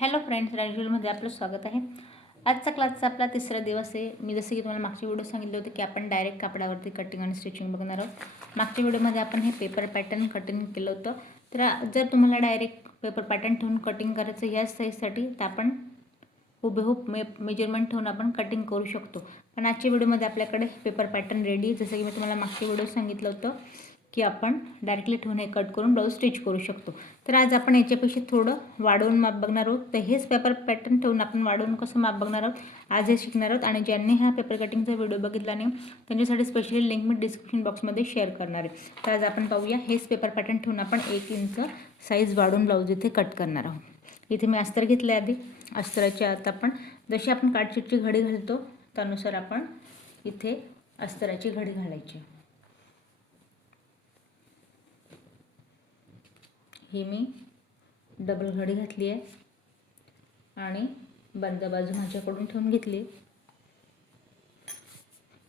Hello friends, राजवीलमध्ये आपलं स्वागत आहे. आजचा क्लासचा आपला तिसरा दिवस आहे. मी जसं की तुम्हाला मागच्या व्हिडिओ सांगितले होते की आपण डायरेक्ट कापडावरती कटिंग आणि स्टिचिंग बघणार आहोत. मागच्या व्हिडिओमध्ये आपण हे पेपर पॅटर्न कटिंग केलं होतं. तर जर तुम्हाला डायरेक्ट पेपर पॅटर्न ठेवून कटिंग करायचं ह्याच साईजसाठी तर आपण हुबेहूब मेजरमेंट ठेवून आपण कटिंग करू शकतो. पण आजच्या व्हिडिओमध्ये आपल्याकडे पेपर पॅटर्न रेडी आहे. जसं की मी तुम्हाला मागच्या व्हिडिओ सांगितलं होतं की आपण डायरेक्टली ठेवून हे कट करून ब्लाऊज स्टिच करू शकतो. तर आज आपण याच्यापेक्षा थोडं वाढवून माप बघणार आहोत. तर हेच पेपर पॅटर्न ठेवून आपण वाढवून कसं माप बघणार आहोत आज हे शिकणार आहोत. आणि ज्यांनी हा पेपर कटिंगचा व्हिडिओ बघितला नाही त्यांच्यासाठी स्पेशली लिंक मी डिस्क्रिप्शन बॉक्समध्ये शेअर करणार आहे. तर आज आपण पाहूया हेच पेपर पॅटर्न ठेवून आपण 1 इंच साईज वाढवून ब्लाऊज इथे कट करणार आहोत. इथे मी अस्तर घेतले. आधी अस्तराच्या आत आपण जशी आपण काटशीटची घडी घालतो त्यानुसार आपण इथे अस्तराची घडी घालायची. ही मी डबल घडी घातली आहे आणि बंद बाजू माझ्याकडून ठेवून घेतली.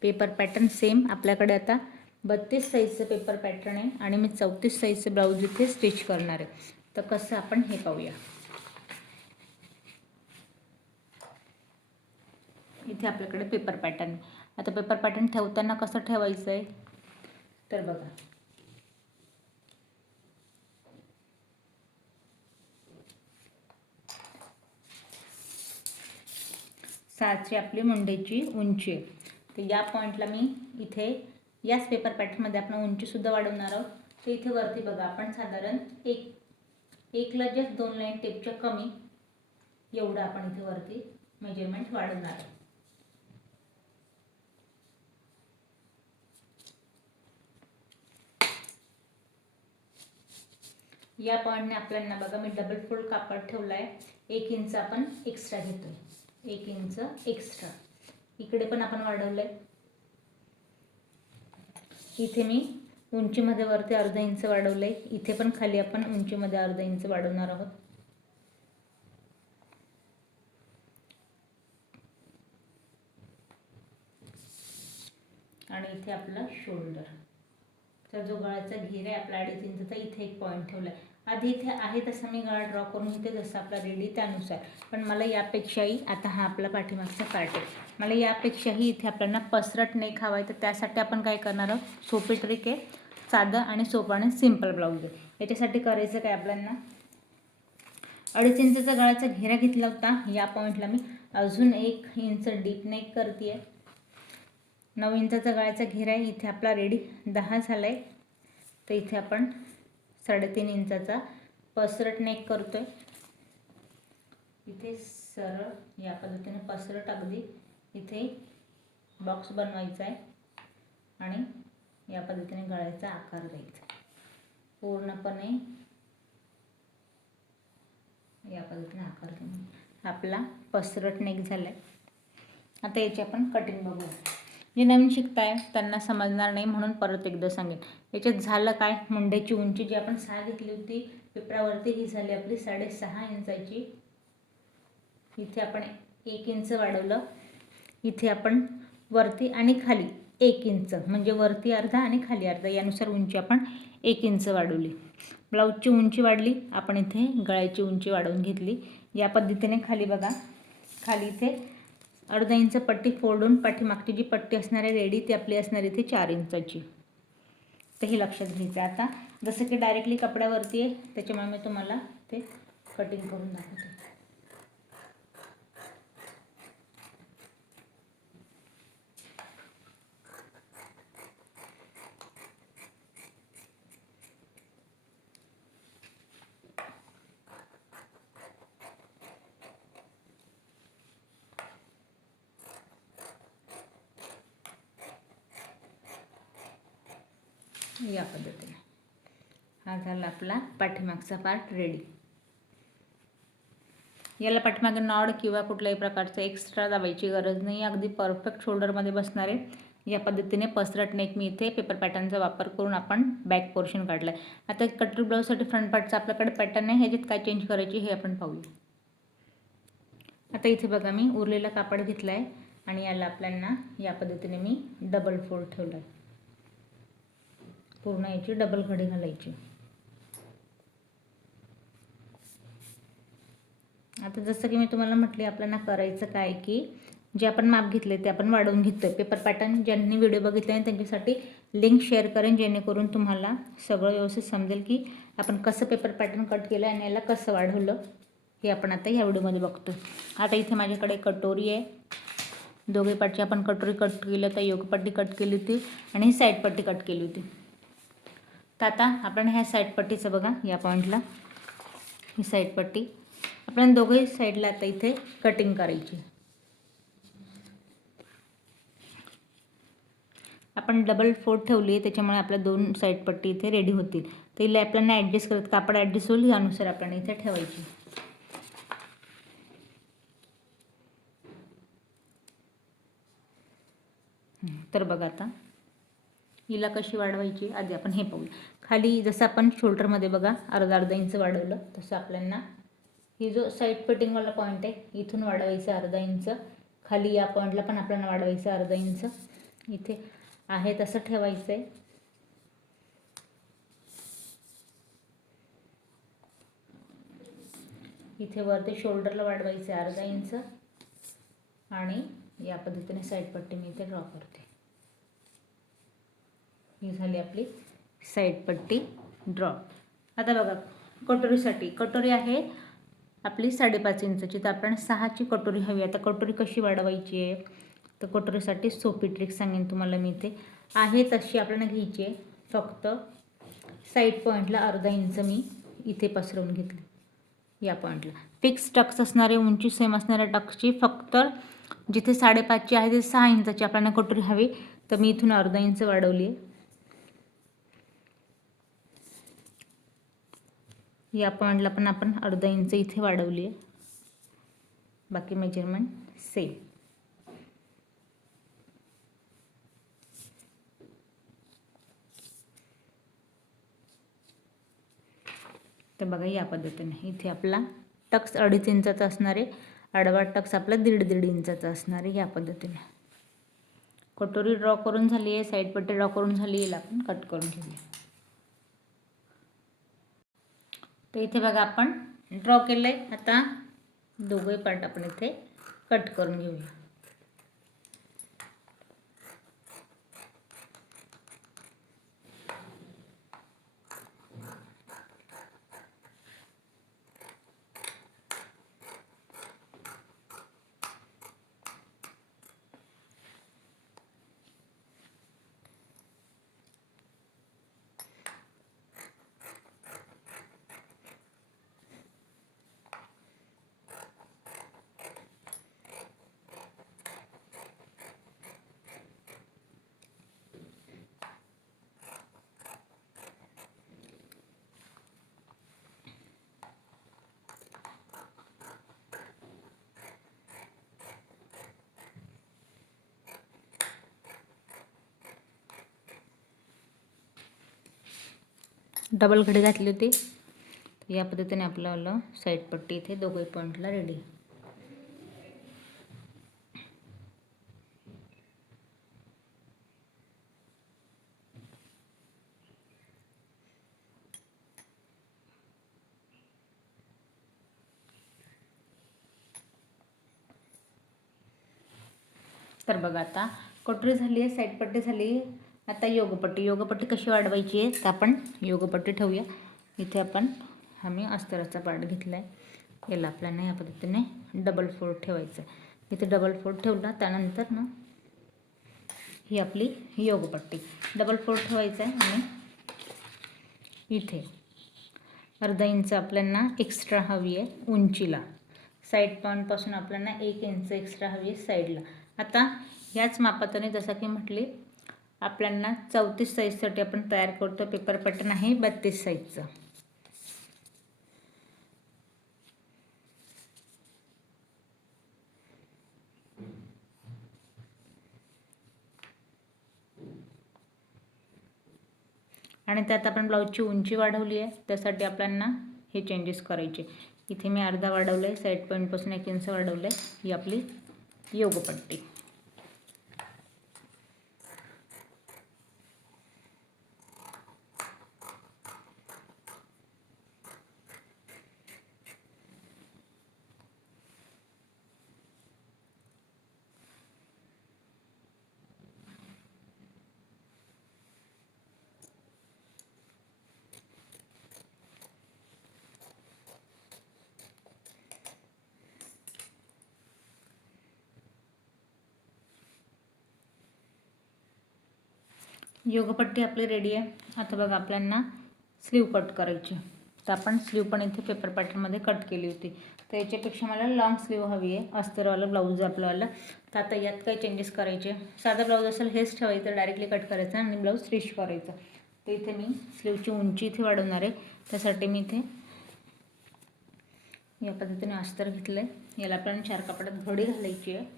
पेपर पॅटर्न सेम आपल्याकडे आता 32 साईजचं पेपर पॅटर्न आहे आणि मी 34 साईजचं ब्लाऊज इथे स्टिच करणार आहे. तर कसं आपण हे पाहूया. इथे आपल्याकडे पेपर पॅटर्न. आता पेपर पॅटर्न ठेवताना कसं ठेवायचं आहे तर बघा, साची आपली मुंडेची उंची आहे. तर या पॉईंटला मी इथे याच पेपर पॅटर्नमध्ये आपण उंचीसुद्धा वाढवणार आहोत. तर इथे वरती बघा आपण साधारण एकला जस्ट 2 लाईन टेपच्या कमी एवढं आपण इथे वरती मेजरमेंट वाढवणार आहोत. या पॉईंटने आपल्याला बघा मी डबल फोल्ड कापड ठेवला आहे. 1 इंच आपण एक्स्ट्रा घेतोय. 1 इंच एक्स्ट्रा इकडे पण आपण वाढवलंय. इथे मी उंचीमध्ये वरती अर्धा इंच वाढवलंय. इथे पण खाली आपण उंचीमध्ये अर्धा इंच वाढवणार आहोत. आणि इथे आपला शोल्डर तर जो गळ्याचा घेर आहे आपला 2.5 इंचचा इथे एक पॉईंट ठेवला आहे. आधी इथे आहे तसं मी गळा ड्रॉ करून घेते जसं आपला रेडी त्यानुसार. पण मला यापेक्षाही आता हा आपला पाठीमागचा पार्ट आहे, मला यापेक्षाही इथे आपल्याला पसरट नेक हवा आहे. तर त्यासाठी आपण काय करणार आहोत, सोपी ट्रिक आहे, साधं आणि सोपं आणि सिम्पल ब्लाऊज आहे. याच्यासाठी करायचं काय आपल्याला 2.5 इंचचा गळ्याचा घेरा घेतला होता. या पॉईंटला मी अजून 1 इंच डीप नेक करते आहे. 9 इंचाचा गळ्याचा घेरा आहे. इथे आपला रेडी 10 झाला आहे. तर इथे आपण 3.5 इंचाचा पसरट नेक करतोय. इथे सरळ या पद्धतीने पसरट अगदी इथे बॉक्स बनवायचा आहे आणि या पद्धतीने गळ्याचा आकार द्यायचा. पूर्णपणे या पद्धतीने आकार देऊन आपला पसरट नेक झाला आहे. आता याची आपण कटिंग बघूया. जे नवीन शिकताय त्यांना समजणार नाही म्हणून परत एकदा सांगेन. याच्यात झालं काय, मुंड्याची उंची जी आपण 6 घेतली होती पेपरावरती ही झाली आपली 6.5 इंचाची. इथे आपण 1 इंच वाढवलं. इथे आपण वरती आणि खाली 1 इंच म्हणजे वरती अर्धा आणि खाली अर्धा यानुसार उंची आपण 1 इंच वाढवली. ब्लाऊजची उंची वाढली, आपण इथे गळ्याची उंची वाढवून घेतली. या पद्धतीने खाली बघा, खाली इथे अर्धा इंच पट्टी फोल्डून पाठीमागची जी पट्टी असणार आहे रेडी ती आपली असणार इथे 4 इंचाची. तर हे लक्षात घ्यायचं. आता जसं की डायरेक्टली कपड्यावरती आहे त्याच्यामुळे मी तुम्हाला ते कटिंग करून दाखवते. या पद्धतीने हा झाला आपला पाठीमागचा पार्ट रेडी. याला पाठीमागे नॉड किंवा कुठल्याही प्रकारचं एक्स्ट्रा दाबायची गरज नाही, अगदी परफेक्ट शोल्डरमध्ये बसणार आहे. या पद्धतीने पसरट नेक मी इथे पेपर पॅटर्नचा वापर करून आपण बॅक पोर्शन काढला आहे. आता कटोरी ब्लाऊजसाठी फ्रंट पार्टचा आपल्याकडे पॅटर्न आहे, ह्याच्यात काय चेंज करायची हे आपण पाहूया. आता इथे बघा मी उरलेला कापड घेतला आहे आणि याला आपल्याला या पद्धतीने मी डबल फोल्ड ठेवला आहे. पूर्ण याची डबल घडी घालायची. आता जसं की मी तुम्हाला म्हटले, आपल्याला करायचं काय की जे आपण माप घेतले ते आपण वाढवून घेतोय. पेपर पॅटर्न ज्यांनी व्हिडिओ बघितले आहे त्यांच्यासाठी लिंक शेअर करेन, जेणेकरून तुम्हाला सगळं व्यवस्थित समजेल की आपण कसं पेपर पॅटर्न कट केलं आणि याला कसं वाढवलं हे आपण आता या व्हिडिओमध्ये बघतो. आता इथे माझ्याकडे कटोरी आहे. दोघे पाठची आपण कटोरी कट केलं, तर योगपट्टी कट केली होती आणि ही साईड पट्टी कट केली होती. तर आता आपण ह्या साईड पट्टीचं बघा, या पॉईंटला ही साईड पट्टी आपण दोघेही साईडला आता इथे कटिंग करायची. आपण डबल फोल्ड ठेवली आहे, त्याच्यामुळे आपल्या 2 साईड पट्टी इथे रेडी होतील. तर हिला आपल्याला ॲडजस्ट करत कापड ॲडजस्ट होईल यानुसार आपल्याला इथे ठेवायची. तर बघा आता हिला कशी वाढवायची आधी आपण हे पाहू. खाली जसं आपण शोल्डरमध्ये बघा अर्धा इंच वाढवलं, तसं आपल्याला ही जो साईड कटिंगवाला पॉईंट आहे इथून वाढवायचं अर्धा इंच. खाली या पॉईंटला पण आपल्याला वाढवायचं अर्धा इंच. इथे आहे तसं ठेवायचं आहे. इथे वरती शोल्डरला वाढवायचं अर्धा इंच आणि या पद्धतीने साईड पट्टी मी इथे ड्रॉ करते. ही झाली आपली साईड पट्टी ड्रॉ. आता बघा कटोरीसाठी, कटोरी आहे आपली 5.5 इंचची, तर आपण 6ची कटोरी हवी. आता कटोरी कशी वाढवायची आहे, तर कटोरीसाठी सोपी ट्रिक सांगेन तुम्हाला मी. इथे आहे तशी आपल्याला घ्यायची आहे. फक्त साईड पॉईंटला अर्धा इंच मी इथे पसरवून घेतली. या पॉईंटला फिक्स टक्स असणारे, उंची सेम असणाऱ्या टक्सची फक्त जिथे 5.5ची आहे ते 6 इंचाची आपल्याला कटोरी हवी. तर मी इथून अर्धा इंच वाढवली आहे. या पॉईंटला पण आपण अर्धा इंच इथे वाढवली आहे. बाकी मेजरमेंट सेम. तर बघा या पद्धतीने इथे आपला टक्स 2.5 इंचाचा असणार आहे, आडवा टक्स आपला 1.5 इंचाचा असणार आहे. या पद्धतीने कटोरी ड्रॉ करून झाली आहे, साईड पट्टी ड्रॉ करून झाली आहे, आपण कट करून घेऊया. तर इथे बघा आपण ड्रॉ केलं आहे. आता दोघे पार्ट आपण इथे कट करून घेऊया. डबल घडी घातली होती. या पद्धतीने आपल्याला साईड पट्टी इथे दोघे पॉईंटला रेडी. तर बघा आता कटोरी झाली आहे, साईड पट्टी झाली. आता योगपट्टी, योगपट्टी कशी वाढवायची आहे तर आपण योगपट्टी ठेवूया. इथे आपण आम्ही अस्तराचा पार्ट घेतला आहे, याला आपल्याला या पद्धतीने डबल फोल्ड ठेवायचं आहे. इथे डबल फोल्ड ठेवला, त्यानंतर ना ही आपली योगपट्टी डबल फोल्ड ठेवायचं आहे आणि इथे अर्धा इंच आपल्याला एक्स्ट्रा हवी आहे उंचीला. साईड पॉईंटपासून आपल्याला 1 इंच एक्स्ट्रा हवी आहे साईडला. आता याच मापाने जसं की म्हटले आपल्याला 34 साईजसाठी आपण तयार करतो. पेपर पॅटर्न आहे 32 साईजचा. आणि त्यात आपण ब्लाऊजची उंची वाढवली आहे, त्यासाठी आपल्याला हे चेंजेस करायचे. इथे मी अर्धा वाढवलं आहे, साईड पॉईंटपासून 1 इंच वाढवलं आहे. ही आपली योगपट्टी. योगपट्टी आपली रेडी आहे. आता बघा आपल्याला स्लीव कट करायची. तर आपण स्लीव पण इथे पेपर पॅटर्नमध्ये कट केली होती. तर याच्यापेक्षा मला लॉंग स्लीव हवी आहे. अस्तरवालं ब्लाऊज आहे आपल्याला. तर आता यात काही चेंजेस करायचे. साधा ब्लाऊज असेल हेच ठेवायचं, डायरेक्टली कट करायचं आणि ब्लाऊज स्टिच करायचं. तर इथे मी स्लीवची उंची इथे वाढवणार आहे. त्यासाठी मी इथे या पद्धतीने अस्तर घेतलं आहे. याला आपण 4 कापडात घडी घालायची आहे.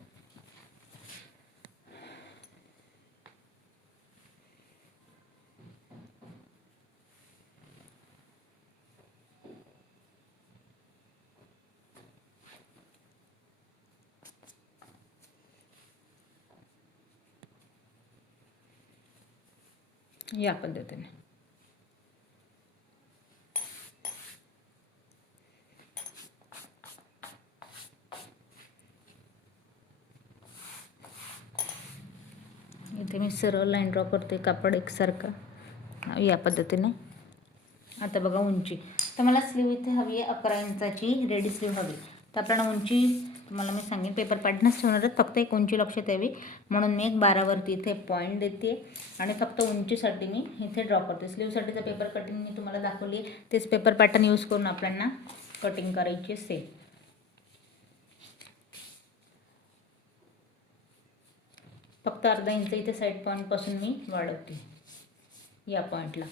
या पद्धतीने इथे मी सरळ लाईन ड्रॉ करते, कापड एकसारखं या पद्धतीने. आता बघा उंची. तर मला स्लीव इथे हवी आहे 11 इंचाची रेडी स्लीव हवी. तर आपल्याला उंची तुम्हाला मी सांगेन पेपर पॅटर्नच ठेवणार आहेत. फक्त एक उंची लक्षात यावी म्हणून मी एक 12 वरती इथे पॉईंट देते आणि फक्त उंचीसाठी मी इथे ड्रॉ करते. स्लीवसाठीचं पेपर कटिंग मी तुम्हाला दाखवली, तेच पेपर पॅटर्न यूज करून आपल्याला कटिंग करायची सेम. फक्त अर्धा इंच इथे साईड पॉईंटपासून मी वाढवते या पॉईंटला.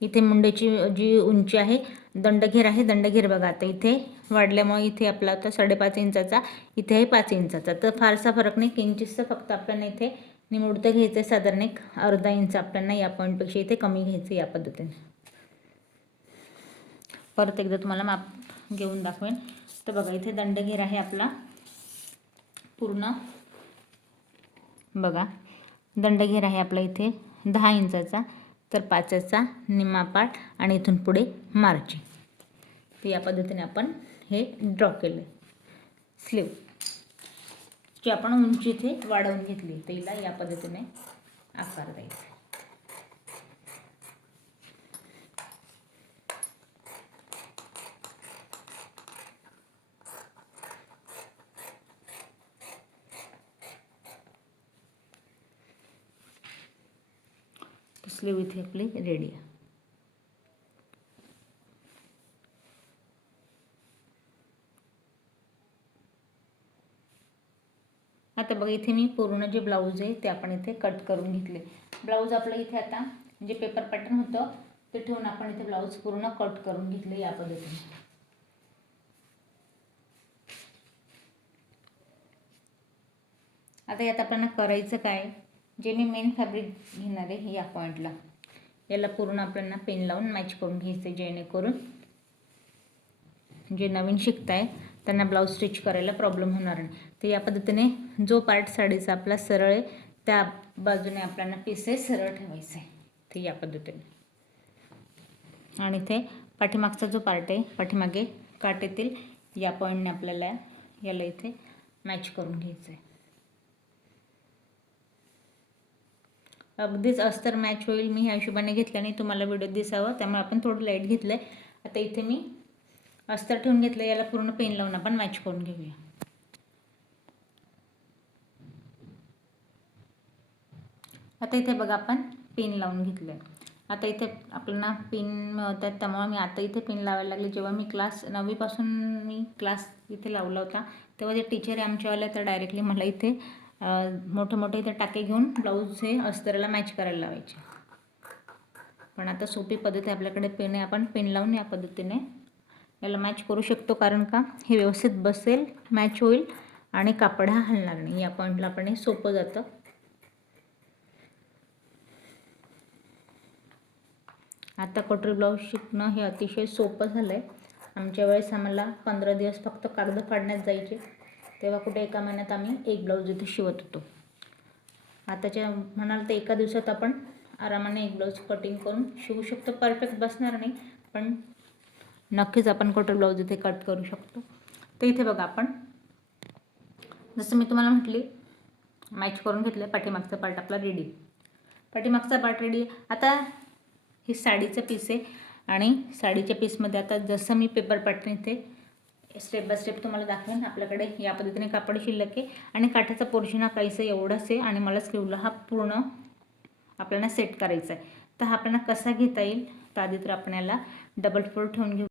इथे मुंड्याची जी उंची आहे, दंडघेर आहे, दंडघेर बघा आता इथे वाढल्यामुळे इथे आपला आता 5.5 इंचाचा, इथे आहे 5 इंचाचा. तर फारसा फरक नाही, किंचितचं फक्त आपल्याला इथे निमुडतं घ्यायचं आहे. साधारण एक अर्धा इंच आपल्याला या पॉईंटपेक्षा इथे कमी घ्यायचं या पद्धतीने. परत एकदा तुम्हाला माप घेऊन दाखवेन. तर बघा इथे दंडघेर आहे आपला पूर्ण, बघा दंडघेर आहे आपला इथे 10 इंचाचा. तर 5चा निम्मा पार्ट आणि इथून पुढे मार्जिन. तर या पद्धतीने आपण हे ड्रॉ केलं. स्लीव जी आपण उंची इथे वाढवून घेतली, तर हिला या पद्धतीने आकार द्यायचा. स्लीव इथे आपली रेडी आहे. आता बघा इथे मी पूर्ण जे ब्लाऊज आहे ते आपण इथे कट करून घेतले. ब्लाऊज आपलं इथे आता जे पेपर पॅटर्न होतं ते ठेवून आपण इथे ब्लाऊज पूर्ण कट करून घेतले या पद्धतीने. आता यात आपल्याला करायचं काय, जे मी मेन फॅब्रिक घेणार आहे या पॉईंटला, याला पूर्ण आपल्याला पेन लावून मॅच करून घ्यायचं, जेणेकरून जे नवीन शिकताय त्यांना ब्लाऊज स्टिच करायला प्रॉब्लेम होणार नाही. तर या पद्धतीने जो पार्ट साडीचा आपला सरळ आहे त्या बाजूने आपल्याला पीसेस सरळ ठेवायचे आहे. ते या पद्धतीने. आणि इथे पाठीमागचा जो पार्ट आहे, पाठीमागे काटेतील या पॉईंटने आपल्याला याला इथे मॅच करून घ्यायचं आहे. अगदीच अस्तर मॅच होईल मी ह्या हिशोबाने घेतलं नाही, तुम्हाला व्हिडिओ दिसावं त्यामुळे आपण थोडं लाईट घेतलं आहे. आता इथे मी अस्तर ठेवून घेतलं, याला पूर्ण पेन लावून आपण मॅच करून घेऊया. आता इथे बघा आपण पेन लावून घेतलं आहे. आता इथे आपल्याला पेन मिळतात, त्यामुळे मी आता इथे पेन लावायला लागले. जेव्हा मी क्लास 9वीपासून मी क्लास इथे लावला होता तेव्हा जे टीचर आमच्यावाल्या तर डायरेक्टली मला इथे मोठे मोठे इथे टाके घेऊन ब्लाऊज हे अस्तराला मॅच करायला लावायचे. पण आता सोपी पद्धत आहे आपल्याकडे, पेन आहे, आपण पेन लावून या पद्धतीने याला मॅच करू शकतो. कारण का हे व्यवस्थित बसेल, मॅच होईल आणि कापड हा हलणार नाही. या पॉईंटला आपण हे सोपं जातं. आता कटोरी ब्लाऊज शिकणं हे अतिशय सोपं झालं आहे. आमच्या वेळेस आम्हाला 15 दिवस फक्त कागद फाडण्यात जायचे, तेव्हा कुठे एका महिन्यात आम्ही एक ब्लाऊज इथे शिवत होतो. आताच्या म्हणाल तर एका दिवसात आपण आरामाने एक ब्लाऊज कटिंग करून शिवू शकतो. परफेक्ट बसणार नाही, पण नक्कीच आपण कटोरी ब्लाऊज इथे कट करू शकतो. तर इथे बघा आपण जसं मी तुम्हाला म्हटली मॅच करून घेतलं. पाठीमागचा पार्ट आपला रेडी, पाठीमागचा पार्ट रेडी. आता ही साडीचं पीस आहे आणि साडीच्या पीसमध्ये आता जसं मी पेपर पॅटर्न इथे स्टेप बाय स्टेप तुम्हाला दाखवेन. आपल्याकडे या पद्धतीने कापड शिल्लक आहे आणि काठाचा पोर्शन हा काहीसा एवढाच आहे आणि मला स्लीवला हा पूर्ण आपल्याला सेट करायचा आहे. तर हा आपल्याला कसा घेता येईल, तर आधी तर आपण याला डबल फोल्ड ठेवून घेऊ.